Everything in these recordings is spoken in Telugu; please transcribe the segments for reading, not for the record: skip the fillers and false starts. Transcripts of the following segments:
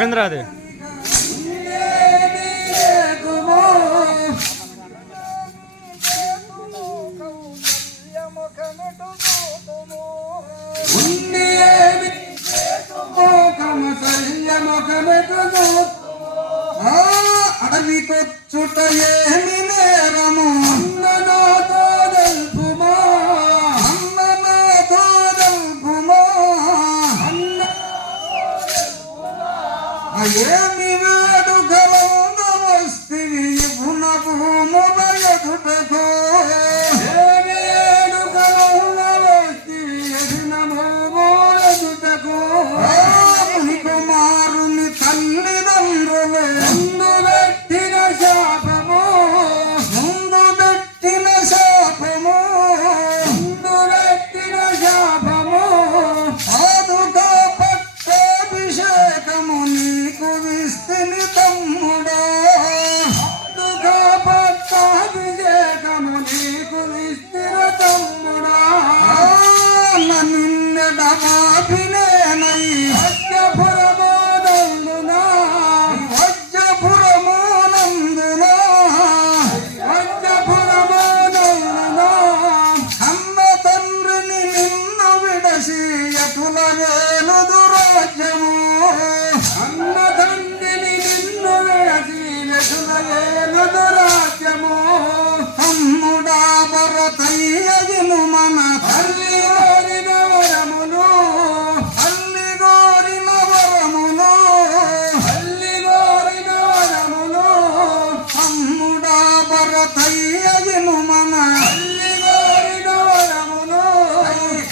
రవీంద్ర అది అడవికొచ్చుట ఏమి నేరము అన్ననాతో తెలుపుమా అన్ననాతో తెలుపుమా ఏమి వేడుకలో నమస్తివి పునభూముల ఎదుటకో వేడుకలో నమస్తివి ఎదునభూముల ఎదుటకో కుమారుని తల్లిదండ్రులు ముందు పెట్టిన శాపము ముందు పెట్టిన శాపము ముందు పెట్టిన శాపము పాదుగా పట్టాభిషేకము నీకు విస్తిని తమ్ముడా పాదుగా పట్టాభిషేకము నీకు విస్తిన తమ్ముడా నిన్నెడ మాపినేనై తమ్ముడా భరతయ్యను మన తల్లి కోరిన వరములు తల్లి కోరిన వరములు తల్లి కోరిన వరములు తమ్ముడా భరతయ్యను మన తల్లి కోరిన వరములు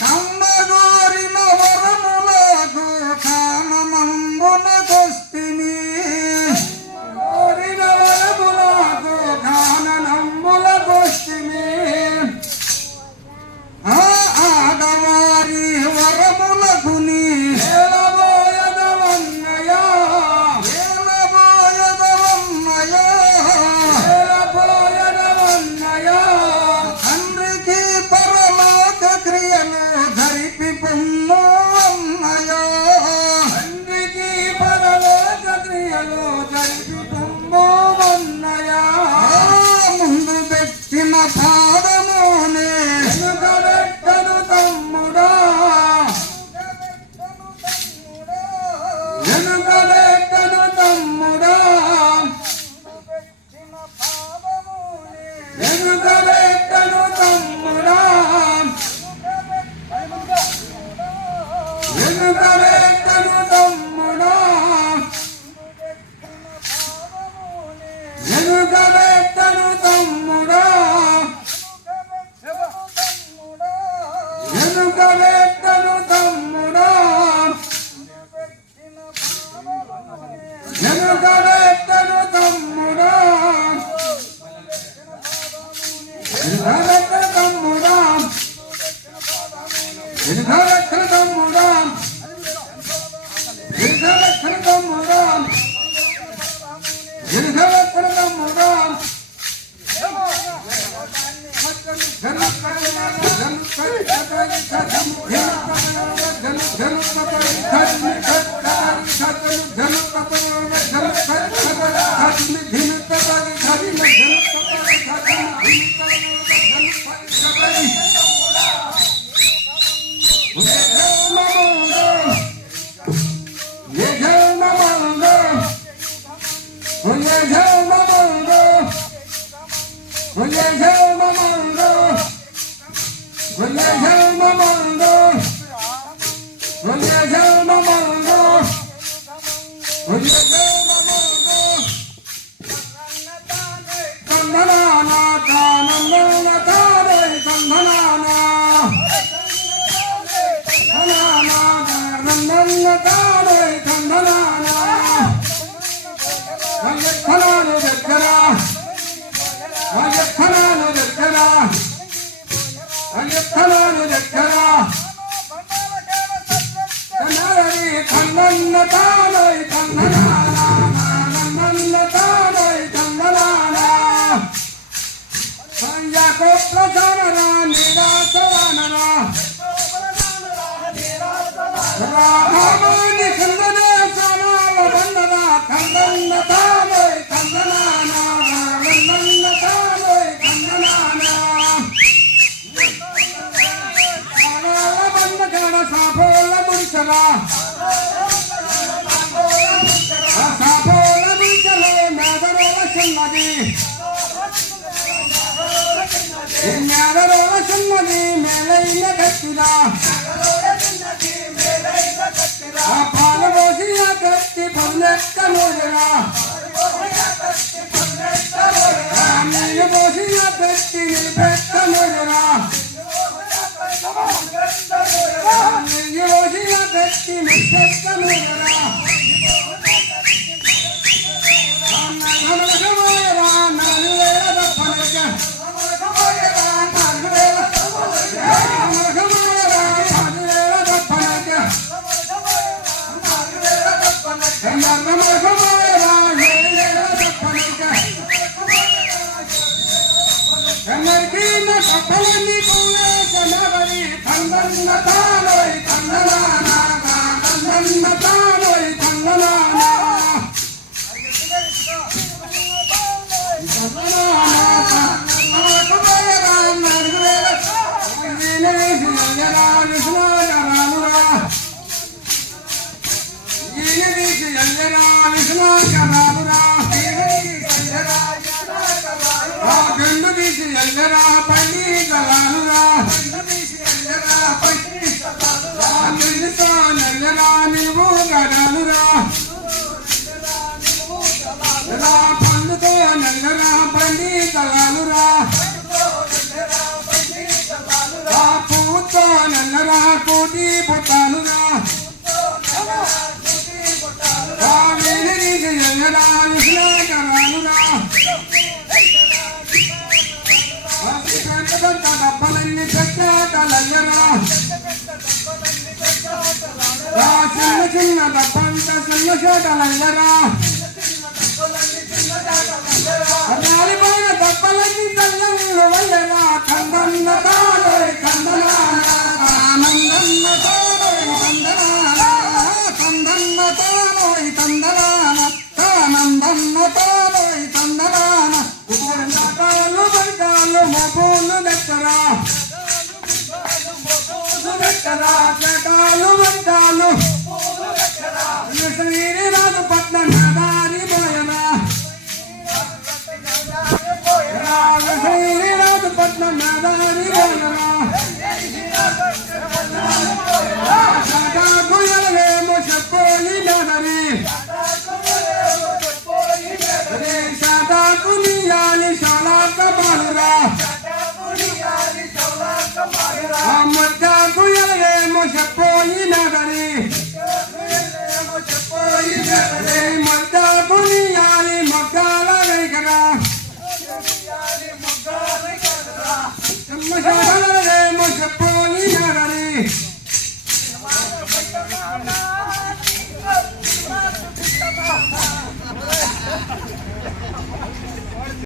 కమ్మ కోరిన వరములకు కానమంబున కొస్తిని కోరిన వరములకు కాననంబుల కొస్తిని ఆడవారి వరములకు నీ ఏలబోయదవన్నయా ఏలబోయదవన్నయా ఏలబోయదవన్నయా తండ్రికి పరలోక క్రియలు జరిపి పొమ్ము అన్నయా తండ్రికి పరలోక క్రియలు జరిపి పొమ్ము అన్నయా ముందు పెట్టిన పాదమునే వెనుక పెట్టను తమ్ముడా వెనుక పెట్టను తమ్ముడా వెనుక పెట్టను తమ్ముడా వెనుక పెట్టను తమ్ముడా వెనుక పెట్టను తమ్ముడా వెనుక పెట్టను తమ్ముడా వెనుక పెట్టను తమ్ముడా వెనుక పెట్టను తమ్ముడా వెనుక పెట్టను తమ్ముడా వెనుక పెట్టను తమ్ముడా వెనుక పెట్టను తమ్ముడా రామని కందనే సనాల బంధన సాపోల ముంచరా సాపోల ముంచలో మేదరోల చిన్నది మేదరోల చిన్నది మేలైన గట్టిదా పాలు పోసి కట్టి పొన్నెక్క నూనెరా నీళ్ళు పోసి పెట్టి నిలబెట్ట నూనెరా నీళ్ళు పోసి పెట్టి నిలబెట్ట నూనెరా నలగమోయరా 4000 దప్పనక నలగమోయరా 4000 దప్పనక ఎన్నరికీన కప్పలన్నీ పూలే కనబడి తందన్న తానోయ్ తందనానా తందన్న తానోయ్ తందనానా ఎల్లరా పండి గలాలురా పండితో నెల్లరా నీవు గడాలురా పండుతో నెల్లరా పండి గలాలురా పూతో నెల్లరా కోటి పుట్టాలురా వీరికి ఎల్లరా విష్ణు గలాలురా డబ్బలన్నీ పెట్టాటలయ్యరా చిన్న చిన్న డబ్బంత చిన్న చేటలయ్యరా రాలిపోయిన డబ్బలన్నీ తల్లు వయ్యరా కందన్న తానోయ్ కందనానందన్న తానోయ్ కందనాన కందన్న తానోయ్ కందనాన కానందన్న తానోయ్ కందనాన కాలు బయటాలు మోపులు నెట్టరా కాలు బయటాలు శ్రీరాజు పట్ల నాదారి బోయరా శ్రీరాజు పట్ల నాదారి బోయరా ఎలవేమో చెప్పోలి నాదరి శాతాకు నీయాలి శాలాక బాలురా మద్దాకు ఎలవేమో చెప్పోయి నాదరి మద్దాకు నీయాలి మొగ్గాల వైఖరా చెప్పోయి నాదరి